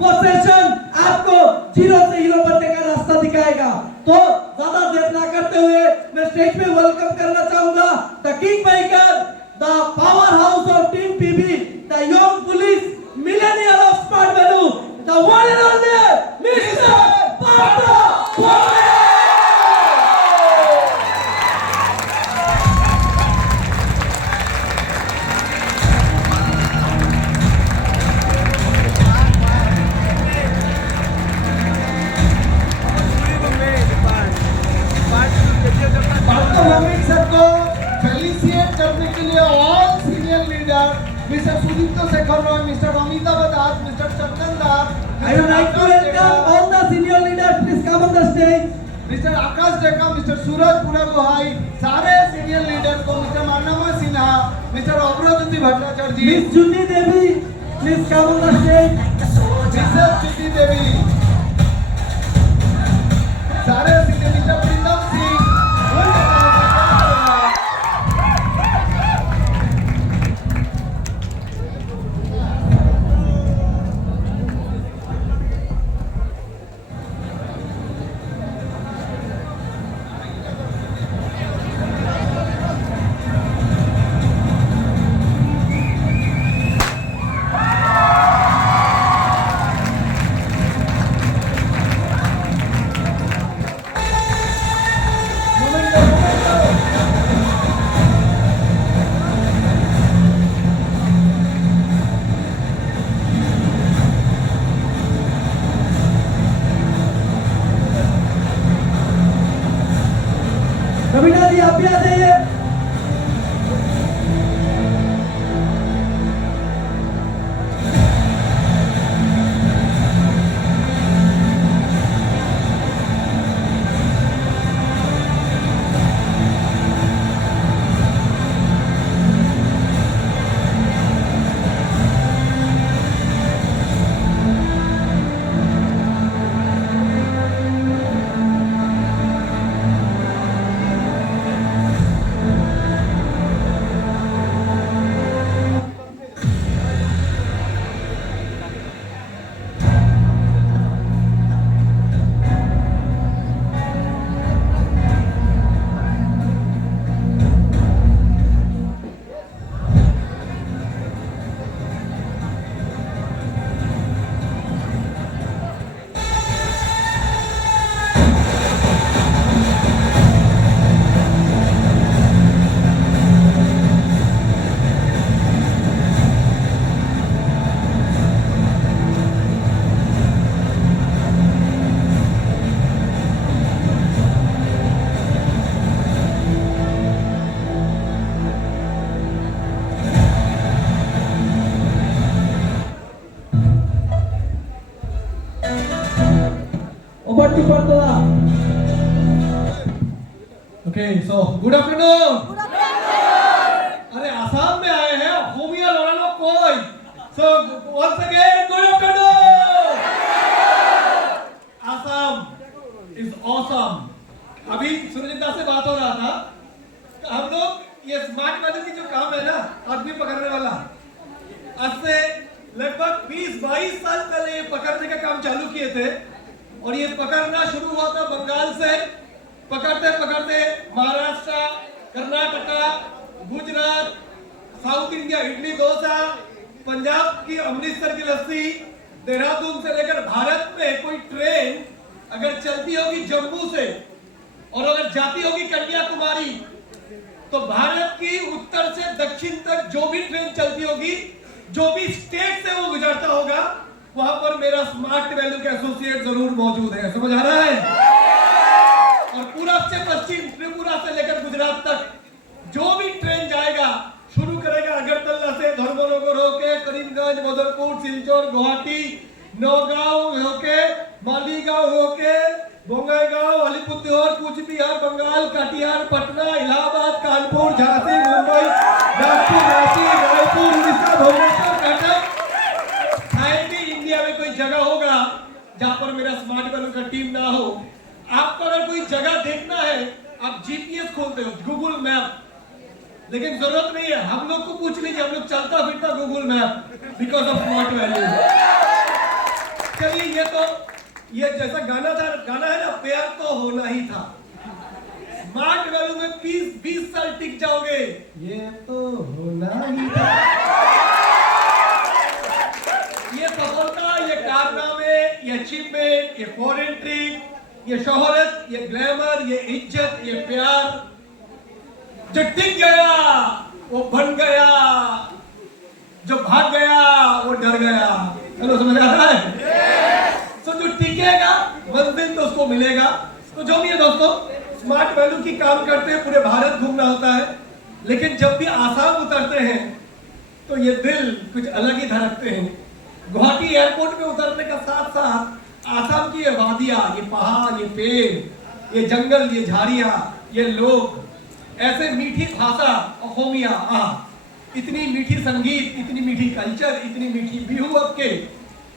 वो सेशन आपको जीरो से हीरो बनने का रास्ता दिखाएगा। तो ज्यादा देर ना करते हुए मैं स्टेज पे वेलकम करना चाहूंगा the king maker, the power house of team PB, the young police millionaire of Smart Venue, the one and only mister Parth. Mr. Sudipto Sekhar Roy, Mr. Amitabh Das, Mr. Chandan Das, I would like to welcome all the senior leaders. Please come on the stage. Mr. Akash Deka, Mr. Suraj Puragohai, सारे senior leaders को Mr. Manama Sinha, Mr. Abrojyoti Bhattacharya ji, Miss Juti Devi, please come on the stage. Mrs. Juti Devi, सारे senior Mr. Pritam Singh, Kavita ji आप भी आ जाइए। Over to Partola. Okay, so good afternoon. Good afternoon. अरे आसाम में आए हैं, होमिया लड़ा लो कोई. So once again, good afternoon. Assam is awesome. अभी सुरजिता से बात हो रहा था. हम लोग ये स्मार्ट वेन्यू की जो काम है ना, आदमी पकड़ने वाला, आज से लगभग 20-22 साल पहले ये पकड़ने का काम चालू किए थे. और ये पकड़ना शुरू हुआ था बंगाल से, पकड़ते पकड़ते महाराष्ट्र, कर्नाटका, गुजरात, साउथ इंडिया इडली डोसा, पंजाब की अमृतसर की लस्सी, देहरादून से लेकर भारत में कोई ट्रेन अगर चलती होगी जम्मू से और अगर जाती होगी कन्याकुमारी, तो भारत की उत्तर से दक्षिण तक जो भी ट्रेन चलती होगी, जो भी स्टेट से वो गुजरता होगा, वहां पर मेरा स्मार्ट वैल्यू के एसोसिएट जरूर मौजूद है. समझ आ रहा है? और पूरब से पश्चिम, त्रिपुरा से लेकर गुजरात तक जो भी ट्रेन जाएगा, शुरू करेगा अगरतला से, धर्मनगर होके, करीमगंज, मधुरपुर, सिलचर, गुवाहाटी, नौगांव होके, मालीगांव होके, बोंगईगांव, अलीपुरदुआर, कूचबिहार, बंगाल, कटिहार, पटना, इलाहाबाद, कानपुर, झांसी, मुंबई, नागपुर, रांची, रायपुर, उड़ीसा, भुवनेश्वर, कटक, इंडिया में कोई जगह होगा जहां पर मेरा स्मार्ट वैल्यू का टीम ना हो. आपको अगर कोई जगह देखना है, आप जीपीएस खोलते हो, गूगल मैप, लेकिन जरूरत नहीं है, हम लोग को पूछ लीजिए, हम लोग चलता फिरता Google map, because of Smart value. ये जैसा गाना है ना, प्यार तो होना ही था। स्मार्ट वैल्यू में 20 साल टिक जाओगे, ये तो होना ही था। ये सफलता, ये कारनामे, ये अचीवमेंट, ये फॉरेन ट्रिप, ये शोहरत, ये ग्लैमर, ये इज्जत, ये प्यार, जो टिक गया वो बन गया, जो भाग गया वो डर गया। चलो समझ आ रहा है? तो जो टिकेगा मंजिल तो उसको मिलेगा। तो जो भी है दोस्तों, स्मार्ट वैल्यू की काम करते हैं, पूरे भारत घूमना होता है, लेकिन जब भी आसाम उतरते हैं तो ये दिल कुछ अलग ही धड़कते हैं। गुवाहाटी एयरपोर्ट पे उतरने का साथ साथ आसाम की ये वादियां, ये पहाड़, ये पेड़, ये जंगल, ये झाड़ियां, ये लोग, ऐसे मीठी भाषा, अहोमिया, इतनी मीठी संगीत, इतनी मीठी कल्चर, इतनी मीठी बिहू आपके,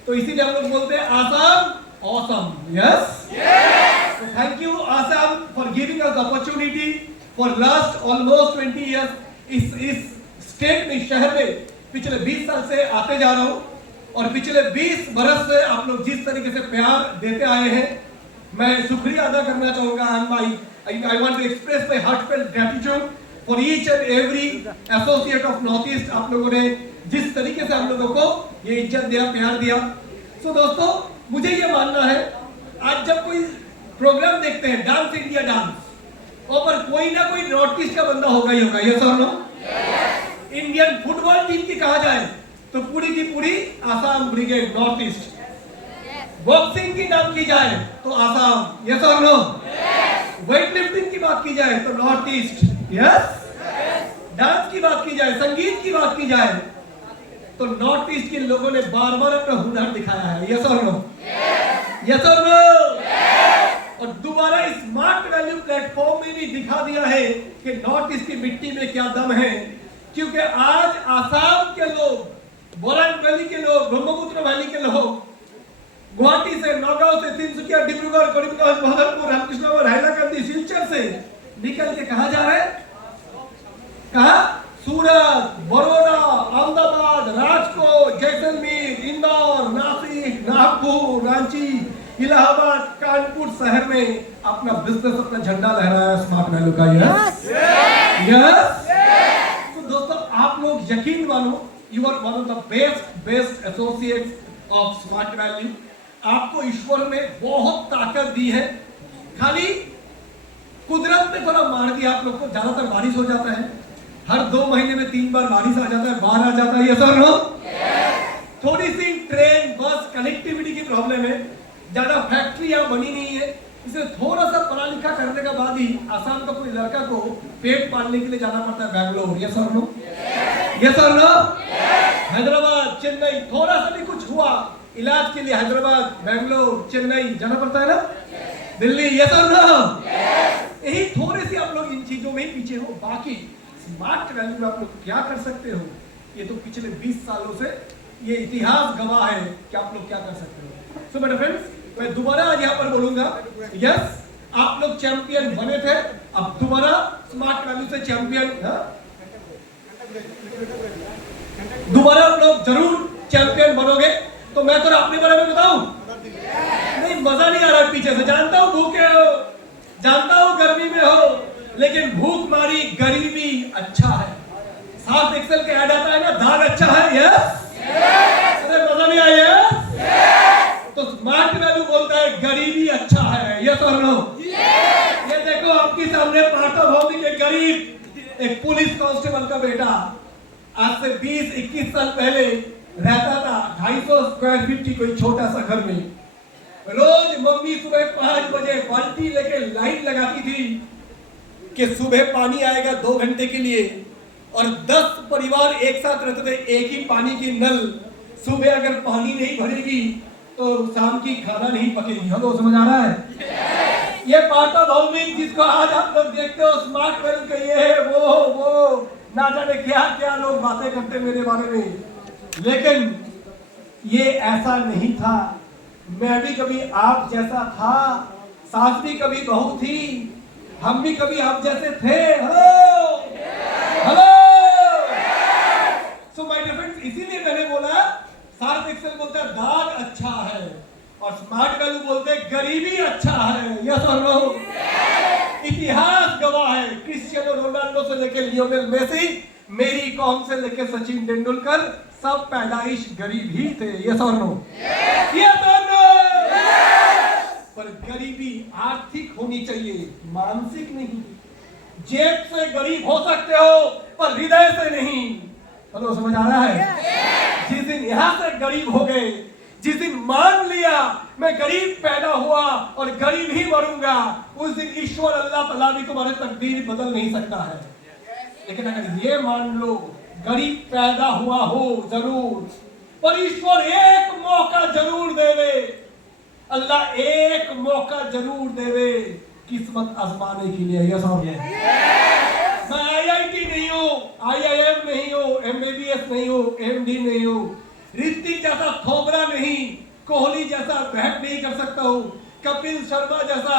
तो इसीलिए हम लोग बोलते हैं Assam awesome. Yes, thank you Assam for giving us the opportunity for last almost 20 years. इस स्टेट में, शहर में पिछले 20 साल से आते जा रहा हूं, और पिछले 20 बरस से आप लोग जिस तरीके से प्यार देते आए हैं, मैं शुक्रिया अदा करना चाहूंगा। I want to express my heartfelt gratitude for each and every associate of North East। आप लोगों ने जिस तरीके से हम लोगों को ये इज्जत दिया, प्यार दिया। So दोस्तों, मुझे ये मानना है, आज जब कोई प्रोग्राम देखते हैं, डांस इंडिया डांस, और पर कोई ना कोई नॉर्थ ईस्ट का बंदा होगा ही होगा। यस और नो? इंडियन फुटबॉल टीम की कहा जाए तो पूरी की पूरी Assam brigade, north east. Boxing की नाम की जाए तो आसाम। यस और नो? वेट लिफ्टिंग की बात की जाए तो नॉर्थ ईस्ट। यस, डांस की बात की जाए, संगीत की बात की जाए तो नॉर्थ ईस्ट के लोगों ने बार बार अपना हुनर दिखाया है। यस और नो? यस और नो? और दोबारा इस स्मार्ट वैल्यू प्लेटफॉर्म में भी दिखा दिया है कि नॉर्थ ईस्ट की मिट्टी में क्या दम है, क्योंकि आज आसाम के लोग, बोरान वैली के लोग, ब्रह्मपुत्र वैली के लोग, गुवाहाटी से, नौगांव से, तिनसुकिया, डिब्रूगढ़, करीमगंज, भागलपुर, रामकृष्णनगर, हैलाकंदी, सिलचर से निकल के कहा जा रहा है, कहा सूरत, बड़ौदा, अहमदाबाद, राजकोट, जैसलमेर, इंदौर, नासिक, नागपुर, रांची, इलाहाबाद, कानपुर शहर में अपना बिजनेस, अपना झंडा लहराया स्मार्ट वैल्यू का। Yes, yes. तो दोस्तों, आप लोग यकीन मानो, you are one of the best associates of Smart Value. आपको ईश्वर ने बहुत ताकत दी है, खाली कुदरत ने थोड़ा मार दिया आप लोग को। ज्यादातर बारिश हो जाता है, हर 2 महीने में 3 बार बारिश आ जाता है, बाढ़ आ जाता है। यस और नो? थोड़ी सी ट्रेन, बस कनेक्टिविटी की प्रॉब्लम है, ज्यादा फैक्ट्रियां बनी नहीं है, इसलिए थोड़ा सा पढ़ा लिखा करने के बाद ही आसाम का कोई लड़का को पेट पालने के लिए जाना पड़ता है बैंगलोर। यस और नो? यस और नो? हैदराबाद, चेन्नई, थोड़ा सा भी कुछ हुआ इलाज के लिए हैदराबाद, बैंगलोर, चेन्नई जाना पड़ता है ना, दिल्ली। यस और नो? यही थोड़े से आप लोग इन चीजों में ही पीछे हो। बाकी स्मार्ट वैल्यू में आप लोग क्या कर सकते हो, ये तो पिछले 20 सालों से ये इतिहास गवाह है कि आप लोग क्या कर सकते हो। सो मेरे फ्रेंड्स, मैं दोबारा आज यहाँ पर बोलूंगा, यस, आप लोग चैंपियन बने थे, अब दोबारा स्मार्ट वैल्यू से चैंपियन, दोबारा आप लोग जरूर चैंपियन बनोगे। तो मैं तो अपने बारे में बताऊं, नहीं मजा नहीं आ रहा पीछे से, जानता हूं भूखे हो, जानता हूं गर्मी में हो, लेकिन भूख मारी गरीबी अच्छा है। साफ एक्सेल के ऐड आता है ना, दाग अच्छा है। यस, अरे मजा नहीं आया? तो स्मार्ट वैल्यू बोलता है गरीबी अच्छा है। यस और नो? ये देखो आपके सामने पार्था भौमिक, एक गरीब, एक पुलिस कांस्टेबल का बेटा, आज से 20-21 साल पहले रहता था 250 स्क्वायर फीट की कोई छोटा सा घर में। रोज मम्मी सुबह 5 बजे बाल्टी लेके लाइन लगाती थी कि सुबह पानी आएगा 2 घंटे के लिए, और 10 परिवार एक साथ रहते थे, एक ही पानी की नल। सुबह अगर पानी नहीं भरेगी तो शाम की खाना नहीं पकेगी। हमको समझ आ रहा है? ये पार्था भौमिक जिसको आज आप लोग देखते हो स्मार्ट वैल्यू के, ये है वो ना जाने क्या क्या लोग बातें करते मेरे बारे में, लेकिन ये ऐसा नहीं था। मैं भी कभी आप जैसा था, सास भी कभी बहू थी, हम भी कभी आप जैसे थे। Hello, hello. So my dear friends, इसीलिए मैंने बोला, सार्थ एक्सेल बोलता है दाग अच्छा है। और स्मार्ट वैल्यू बोलते हैं गरीबी अच्छा है। यस और नो? इतिहास गवाह है, क्रिस्टियानो रोनाल्डो से लेकर लियोनेल मेसी, मेरी कॉम से लेकर सचिन तेंदुलकर, सब पैदाइश गरीब ही थे। यस और नो? यस और नो? पर गरीबी आर्थिक होनी चाहिए, मानसिक नहीं। जेब से गरीब हो सकते हो पर हृदय से नहीं। हेलो, समझ आ रहा है? जिस दिन यहां से गरीब हो गए, जिस दिन मान लिया मैं गरीब पैदा हुआ और गरीब ही मरूंगा, उस दिन ईश्वर अल्लाह ताला भी तुम्हारे तकदीर बदल नहीं सकता है। लेकिन अगर ये मान लो गरीब पैदा हुआ हो जरूर, पर ईश्वर एक मौका जरूर देवे, अल्लाह एक मौका जरूर देवे किस्मत आजमाने के लिए। यस और नो? मैं IIT नहीं हूँ, IIM नहीं हूँ, MBBS नहीं हूँ, MD नहीं हूँ, ऋतिक जैसा खोबरा नहीं, कोहली जैसा बैट नहीं कर सकता हूँ, कपिल शर्मा जैसा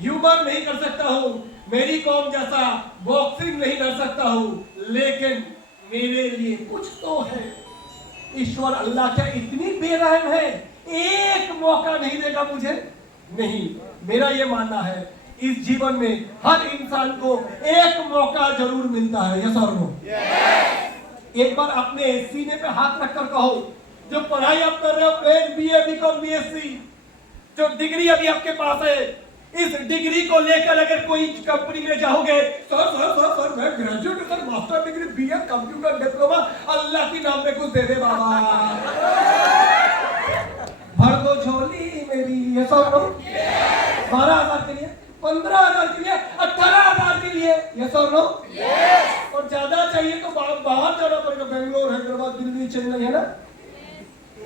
ह्यूमर नहीं कर सकता हूँ, मेरी कॉम जैसा बॉक्सिंग नहीं कर सकता हूँ, लेकिन मेरे लिए कुछ तो है। ईश्वर अल्लाह क्या इतनी बेरहम है, एक मौका नहीं देगा मुझे? नहीं, मेरा ये मानना है इस जीवन में हर इंसान को एक मौका जरूर मिलता है। यस और नो? एक बार अपने सीने पे हाथ रखकर कहो, जो पढ़ाई आप कर रहे हो, BA BCom BSc, जो डिग्री अभी आपके पास है, इस डिग्री को लेकर अगर कोई कंपनी में जाओगे, सर सर सर सर मैं ग्रेजुएट हूं सर, master degree, BA computer diploma, अल्लाह की नाम में कुछ दे दे बाबा, भर दो झोली मेरी। ये सब 12,000 के लिए, 15,000 के लिए, 18,000 के लिए। ये सब लो। और ज्यादा चाहिए तो बाहर जाना पड़ेगा, बेंगलोर, हैदराबाद, दिल्ली, चेन्नई, है ना।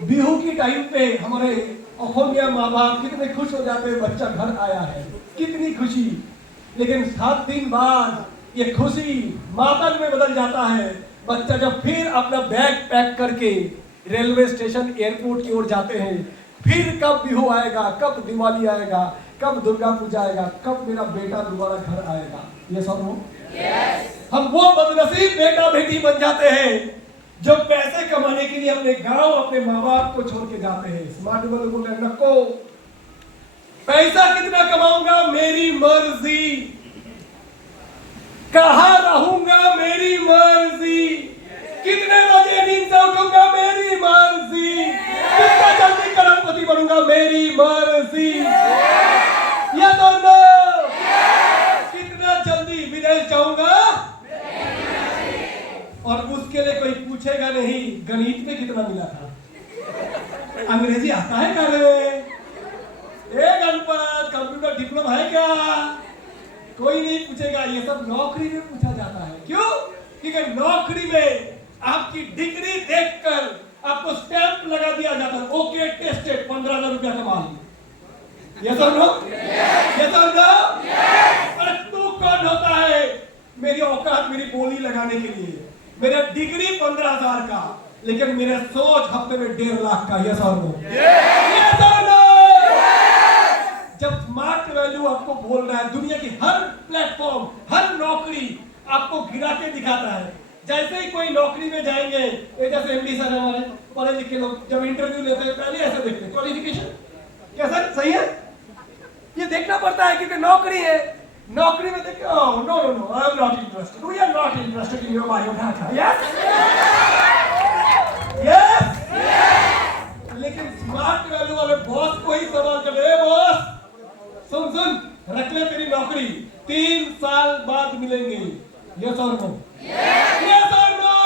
बिहू की टाइम पे हमारे अहोमिया माँ बाप कितने खुश हो जाते हैं, बच्चा घर आया है, कितनी खुशी। लेकिन 7 दिन बाद ये खुशी मातम में बदल जाता है। बच्चा जब फिर अपना बैग पैक करके रेलवे स्टेशन, एयरपोर्ट की ओर जाते हैं, फिर कब बिहू आएगा, कब दिवाली आएगा, कब दुर्गा पूजा आएगा, कब मेरा बेटा दोबारा घर आएगा। ये सब हो। हम वो बदनसीब बेटा बेटी बन जाते हैं जो पैसे कमाने के लिए अपने गांव, अपने माँ बाप को छोड़ के जाते हैं। स्मार्ट वाले बोल रहे हैं नको, पैसा कितना कमाऊंगा मेरी मर्जी, कहाँ रहूंगा मेरी मर्जी, कितने बजे नींद से उठूंगा मेरी मर्जी, कितना जल्दी करोड़पति बनूंगा मेरी मर्जी। या तो नो, कितना जल्दी विदेश जाऊंगा, और उसके लिए कोई पूछेगा नहीं गणित में कितना मिला था, अंग्रेजी आता है क्या रे, गणपत कंप्यूटर डिप्लोमा है क्या, कोई नहीं पूछेगा। ये सब नौकरी में पूछा जाता है। क्यों? क्योंकि नौकरी में आपकी डिग्री देखकर आपको स्टैंप लगा दिया जाता है, ओके टेस्टेड, 15,000 रुपया कमा लिया। यस और नो? यस और नो? अरे तू कौन होता है मेरी औकात, मेरी बोली लगाने के लिए? मेरा डिग्री 15,000 का, लेकिन मेरा सोच हफ्ते में 1.5 लाख का। यस और नो? यस और नो? जब स्मार्ट वैल्यू आपको बोल रहा है, दुनिया की हर प्लेटफॉर्म, हर नौकरी आपको गिरा के दिखाता है। जैसे ही कोई नौकरी में जाएंगे, जैसे MD सर हमारे पढ़े लिखे लोग जब इंटरव्यू लेते हैं, पहले ऐसे देखते हैं क्वालिफिकेशन कैसा सही है, ये देखना पड़ता है क्योंकि नौकरी है। नौकरी में देखते हो, no no no, I am not interested, we are not interested in your biodata. Yes yes. लेकिन स्मार्ट वैल्यू वाले बॉस को ही सवाल करते हैं, बॉस सुन सुन, रख ले तेरी नौकरी, 3 साल बाद मिलेंगे। यस और नो? यस और no?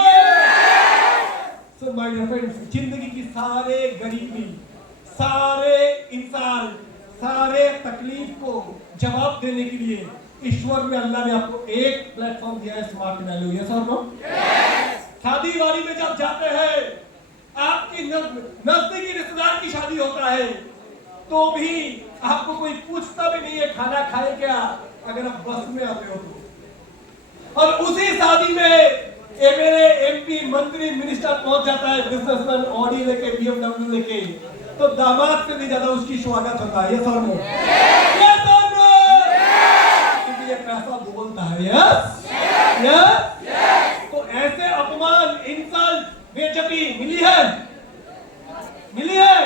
So my dear friends, जिंदगी की सारे गरीबी, सारे इंसान, सारे तकलीफ को जवाब देने के लिए ईश्वर में, अल्लाह ने आपको एक प्लेटफॉर्म दिया है, स्मार्ट वैल्यू। यस और नो? शादी वाली में जब जाते हैं, आपकी नजदीकी रिश्तेदार की शादी होता है, तो भी आपको कोई पूछता भी नहीं है खाना खाए क्या, अगर आप बस में आते हो तो। और उसी शादी में MLA, MP, मंत्री, मिनिस्टर पहुंच जाता है, बिजनेसमैन ऑडी लेके, BMW लेके, तो दामाद से भी ज्यादा उसकी स्वागत होता है। यस और नो? यस और नो? क्योंकि ये पैसा बोलता है। Yes yes. तो ऐसे अपमान, इंसल्ट, बेइज्जती मिली है, मिली है,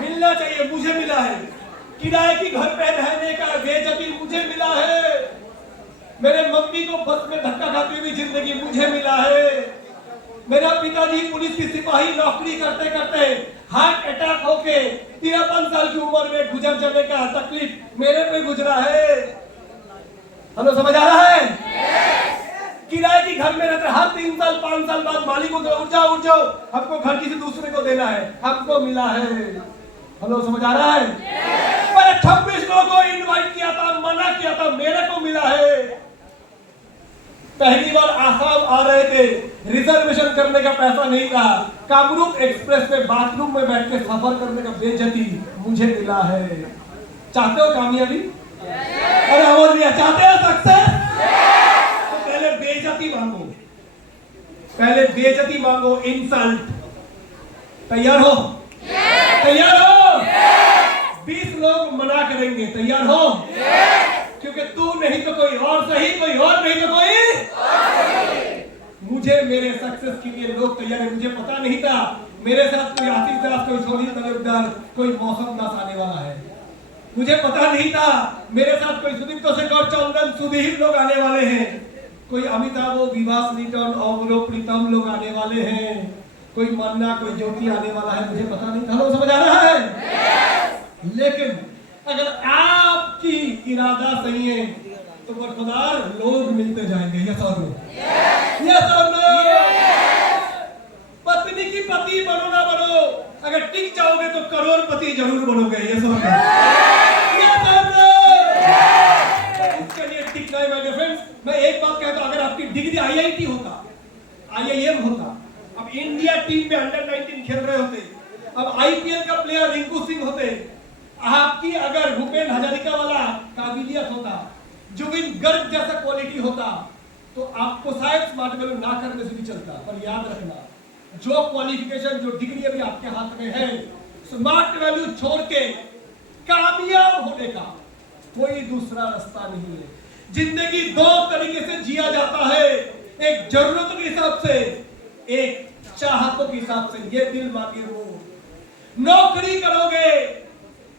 मिलना चाहिए। ये मुझे मिला है। किराए की घर पे रहने का बेइज्जती मुझे मिला है। मेरे मम्मी को बस में धक्का खाती हुई जिंदगी मुझे मिला है। मेरा पिताजी पुलिस की सिपाही नौकरी करते करते हार्ट अटैक होके 53 साल की उम्र में गुजर जाने का तकलीफ मेरे पे गुजरा है। हेलो, समझ आ रहा है? किराए की घर में रहते हर 3 साल 5 साल बाद मालिक को उठ जाओ हमको घर किसी दूसरे को देना है, हमको मिला है। हेलो, समझ आ रहा है? मैंने 26 लोगों को इनवाइट किया था, मना किया था, मेरे को मिला है। पहली बार आसाम आ रहे थे, रिजर्वेशन करने का पैसा नहीं था, कामरूप एक्सप्रेस में बाथरूम में बैठ के सफर करने का बेइज्जती मुझे मिला है। चाहते हो कामयाबी? अरे बोल दिया, चाहते हो सक्सेस? पहले बेइज्जती मांगो, पहले बेइज्जती मांगो, इंसल्ट। तैयार हो? तैयार हो? 20 लोग मना करेंगे, तैयार हो? क्योंकि तू नहीं तो कोई और सही, कोई और नहीं तो कोई मुझे मेरे सक्सेस के लिए लोग तैयार है। मुझे पता नहीं था मेरे साथ कोई आतिश दास, कोई सोनी तलबदार, कोई मौसम दास आने वाला है। मुझे पता नहीं था मेरे साथ कोई सुदीप शेखर, चंदन, सुधीर लोग आने वाले हैं। कोई अमिताभ, विवास नीटन और प्रीतम लोग आने वाले हैं। कोई मन्ना, कोई ज्योति आने वाला है। मुझे पता नहीं था। समझ आ रहा है? लेकिन अगर आपकी इरादा सही है तो बरकरार लोग मिलते जाएंगे। यस और नो? यस और नो? पत्नी की पति बनो ना बनो, अगर टिक जाओगे तो करोड़पति जरूर बनोगे। यस और नो? यस और नो? इसके लिए टिकना है मेरे फ्रेंड्स। मैं एक बात कहता हूं, अगर आपकी डिग्री IIT होता, IIM होता, अब इंडिया टीम में अंडर 19 खेल रहे होते, अब IPL का प्लेयर रिंकू सिंह होते, आपकी अगर भूपेन हजारिका वाला काबिलियत होता, जुबिन गर्ग जैसा क्वालिटी होता, तो आपको शायद स्मार्ट वैल्यू ना करने से भी चलता। पर याद रखना, जो क्वालिफिकेशन, जो डिग्री अभी आपके हाथ में है, स्मार्ट वैल्यू छोड़ के कामयाब होने का कोई दूसरा रास्ता नहीं है। जिंदगी 2 तरीके से जिया जाता है, एक जरूरतों के हिसाब से, एक चाहतों के हिसाब से। ये दिल मांगे हो। नौकरी करोगे,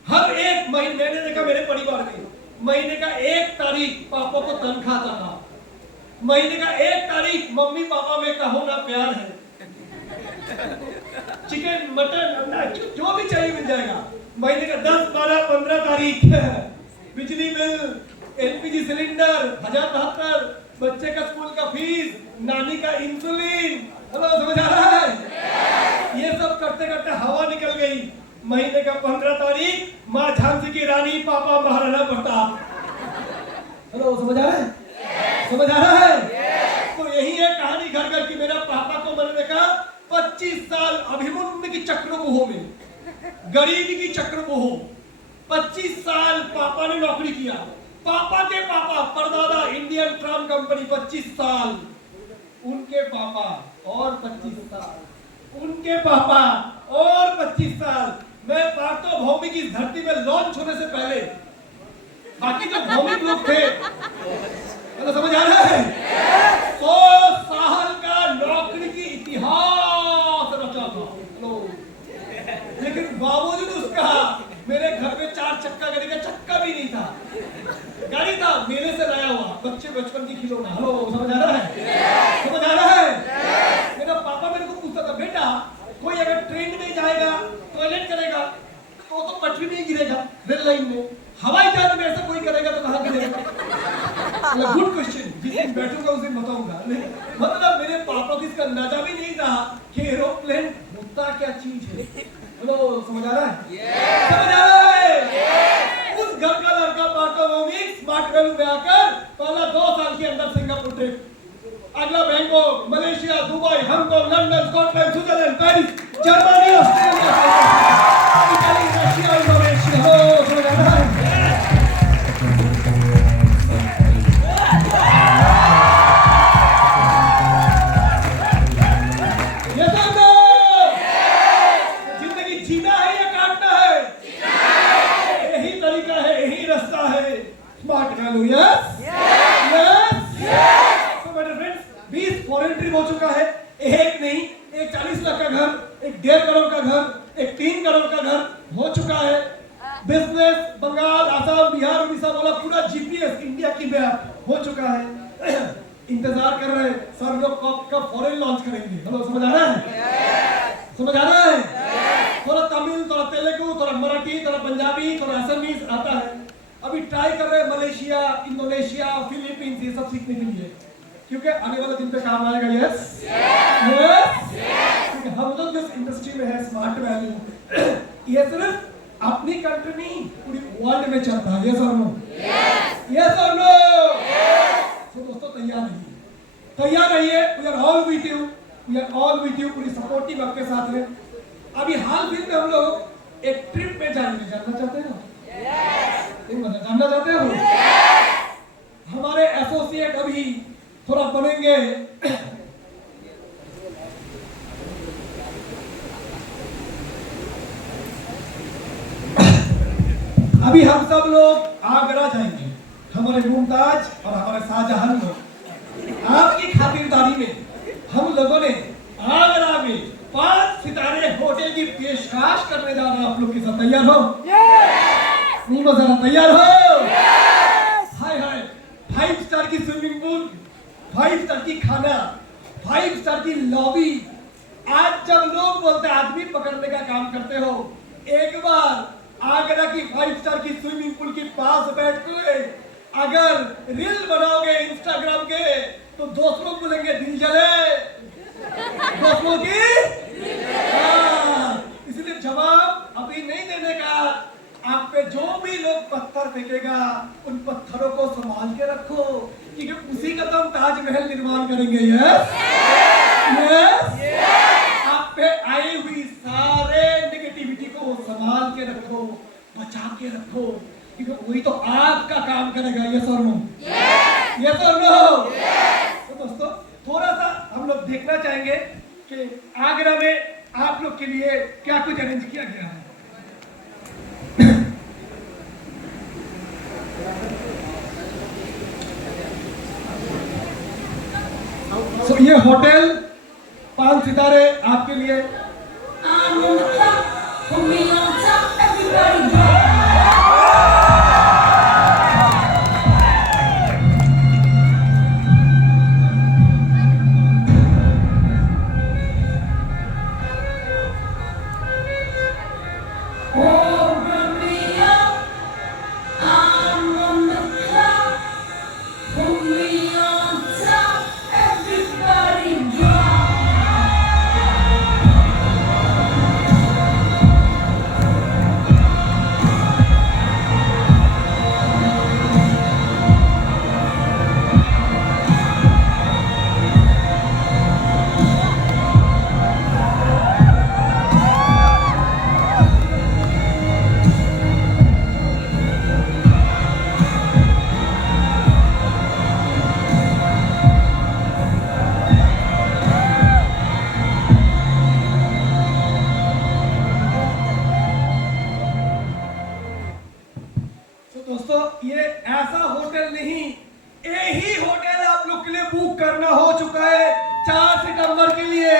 हर एक महीने, मैंने देखा मेरे परिवार में, महीने का 1 तारीख पापा को तनख्वाह आता था। महीने का 1 तारीख मम्मी पापा में कहो ना प्यार है, चिकन, मटन, अंडा, जो भी चाहिए मिल जाएगा। महीने का 10, 12, 15 तारीख बिजली बिल, LPG सिलेंडर, 1072, बच्चे का स्कूल का फीस, नानी का इंसुलिन। हेलो, समझ आ रहा है? ये सब करते करते हवा निकल गई। महीने का 15 तारीख माँ झांसी की रानी, पापा महाराणा प्रताप। हेलो, समझ आ रहा है? समझ आ रहा है? तो यही है कहानी घर घर की। मेरा पापा को मैंने देखा 25 साल अभिमन्यु की चक्रव्यूह में, गरीबी की चक्रव्यूह, 25 साल पापा ने नौकरी किया। पापा के पापा, परदादा, इंडियन ट्राम कंपनी, 25 साल। उनके पापा और 25 साल, उनके पापा और 25 साल। मैं पार्थो भौमिक की धरती में लॉन्च होने से पहले, बाकी तो भौमिक लोग थे। तो समझ आ रहा है? 100 साल का नौकरी की इतिहास रचा था। लेकिन बावजूद उसका मेरे घर में 4 चक्का गाड़ी का चक्का भी नहीं था। गाड़ी था मेले से लाया हुआ, बच्चे बचपन की खिलौना। हेलो, समझ आ रहा है? समझ आ रहा है? मेरा पापा मेरे को पूछता था, बेटा कोई अगर ट्रेन में जाएगा, टॉयलेट करेगा तो पटरी में ही गिरेगा, रेल लाइन में। हवाई जहाज में ऐसा कोई करेगा तो कहां गिरेगा? गुड क्वेश्चन, जिस दिन बैठूंगा उस दिन बताऊंगा। मतलब मेरे पापा को इसका अंदाजा भी नहीं था कि एरोप्लेन होता क्या चीज है। हेलो, समझ आ रहा है? समझ आ रहा है? उस घर का लड़का पार्थो भौमिक स्मार्ट वैल्यू में आकर पहला 2 साल के अंदर सिंगापुर ट्रिप, अगला Bangkok, Malaysia, Dubai, Hong Kong, London, Scotland, Switzerland, Paris, Germany, Australia, Italy, Russia, Indonesia. हो, समझ आ रहा है? ये सब जिंदगी जीना है या काटना है? यही तरीका है, यही रास्ता है। Smart value. Yes, yes. तो मेरे फ्रेंड्स, 20 फॉरेन ट्रिप हो चुका है। एक नहीं, एक 40 लाख का घर, एक 1.5 करोड़ का घर, एक 3 करोड़ का घर, हो चुका है। बिजनेस बंगाल, आसाम, बिहार, उड़ीसा बोला पूरा जीपीएस इंडिया की मैप हो चुका है। इंतजार कर रहे हैं सर लोग कब फॉरेन लॉन्च करेंगे। हेलो, समझ आ रहा है? समझ आ रहा है? थोड़ा तमिल, थोड़ा तेलुगु, थोड़ा मराठी, थोड़ा पंजाबी, थोड़ा असमीज आता है। अभी ट्राई कर रहे हैं मलेशिया, इंडोनेशिया, फिलीपींस, ये सब सीखने के लिए, क्योंकि आने वाले दिन पे काम आएगा। यस क्योंकि हम लोग जिस इंडस्ट्री में है स्मार्ट वैल्यू, ये सिर्फ अपनी कंट्री नहीं पूरी वर्ल्ड में चलता है। यस और नो? यस और नो? तो दोस्तों तैयार रहिए। We are all with you, we are all with you, पूरी सपोर्टिव आपके साथ है। अभी हाल फिल्म में हम लोग एक ट्रिप में जाएंगे, जानना चाहते हो? जानना चाहते हो? हमारे एसोसिएट अभी थोड़ा बनेंगे। अभी हम सब लोग आगरा जाएंगे, हमारे मुमताज और हमारे शाहजहां लोग। आपकी खातिरदारी में हम लोगों ने आगरा में 5 सितारे होटल की पेशकश करने जा रहे हैं। आप लोग के साथ तैयार हो? नहीं मजा, तैयार हो? हाय हाय, 5 स्टार की स्विमिंग पूल, 5 स्टार की खाना, 5 स्टार की लॉबी। आज जब लोग बोलते हैं आदमी पकड़ने का काम करते हो, एक बार आगरा की 5 स्टार की स्विमिंग पूल के पास बैठ के अगर रील बनाओगे इंस्टाग्राम के, तो दोस्तों बोलेंगे दिल जले, दोस्तों की। इसलिए जवाब अभी नहीं देने का। आप पे जो भी लोग पत्थर फेंकेगा, उन पत्थरों को संभाल के रखो, क्योंकि उसी का तो हम ताजमहल निर्माण करेंगे। यस आप पे आई हुई सारे नेगेटिविटी को संभाल के रखो, बचा के रखो, क्योंकि वही तो आपका काम करेगा। यस और नो? यस और नो? तो दोस्तों थोड़ा सा हम लोग देखना चाहेंगे कि आगरा में आप लोग के लिए क्या कुछ अरेंज किया गया है। तो ये होटल 5 सितारे आपके लिए। दोस्तों ये ऐसा होटल नहीं, यही होटल आप लोग के लिए बुक करना हो चुका है 4 सितंबर के लिए।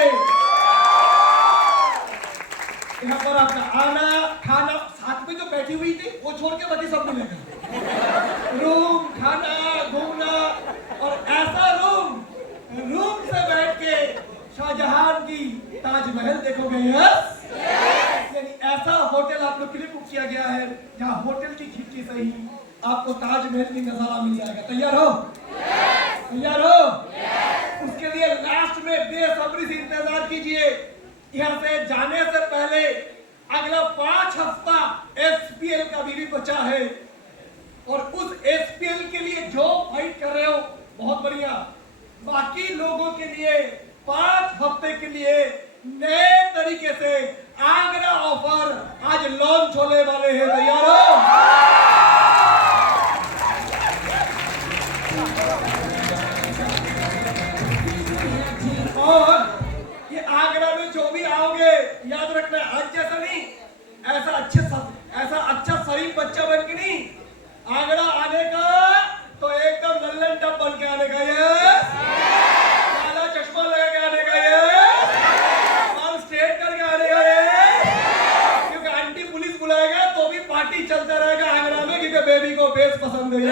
यहाँ पर आपका आना, खाना, साथ में जो बैठी हुई थी वो छोड़ के बाकी सब मिलेगा। रूम, खाना, घूमना, और ऐसा रूम से बैठ के शाहजहां की ताजमहल देखोगे। यस यानी ऐसा होटल आप लोग के लिए बुक किया गया है, जहाँ होटल की खिड़की से ही आपको ताजमहल की नजारा मिल जाएगा। तैयार हो? तैयार हो? उसके लिए लास्ट में बेसब्री से इंतजार कीजिए। यहाँ से जाने से पहले अगला 5 हफ्ता एसपीएल का भी बचा है, और उस एसपीएल के लिए जो फाइट कर रहे हो बहुत बढ़िया। बाकी लोगों के लिए 5 हफ्ते के लिए नए तरीके से आगरा ऑफर आज लॉन्च होने वाले हैं। तैयार हो? और ये आगरा में जो भी आओगे, याद रखना आज जैसा नहीं, ऐसा अच्छा शरीफ बच्चा बन के नहीं, आगरा आने का तो एकदम लल्लन टप बन के आने का। ये काला चश्मा लगा के आने का, ये बाल स्ट्रेट करके आने का। ये बेबी को बेस पसंद है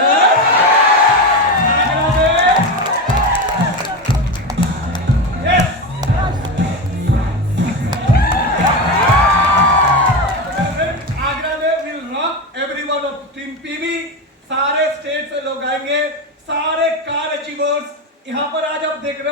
आगरा में yes आगरा में will rock everyone of team PV सारे स्टेट से लोग आएंगे सारे कार अचीवर्स यहाँ पर आज आप देख रहे हो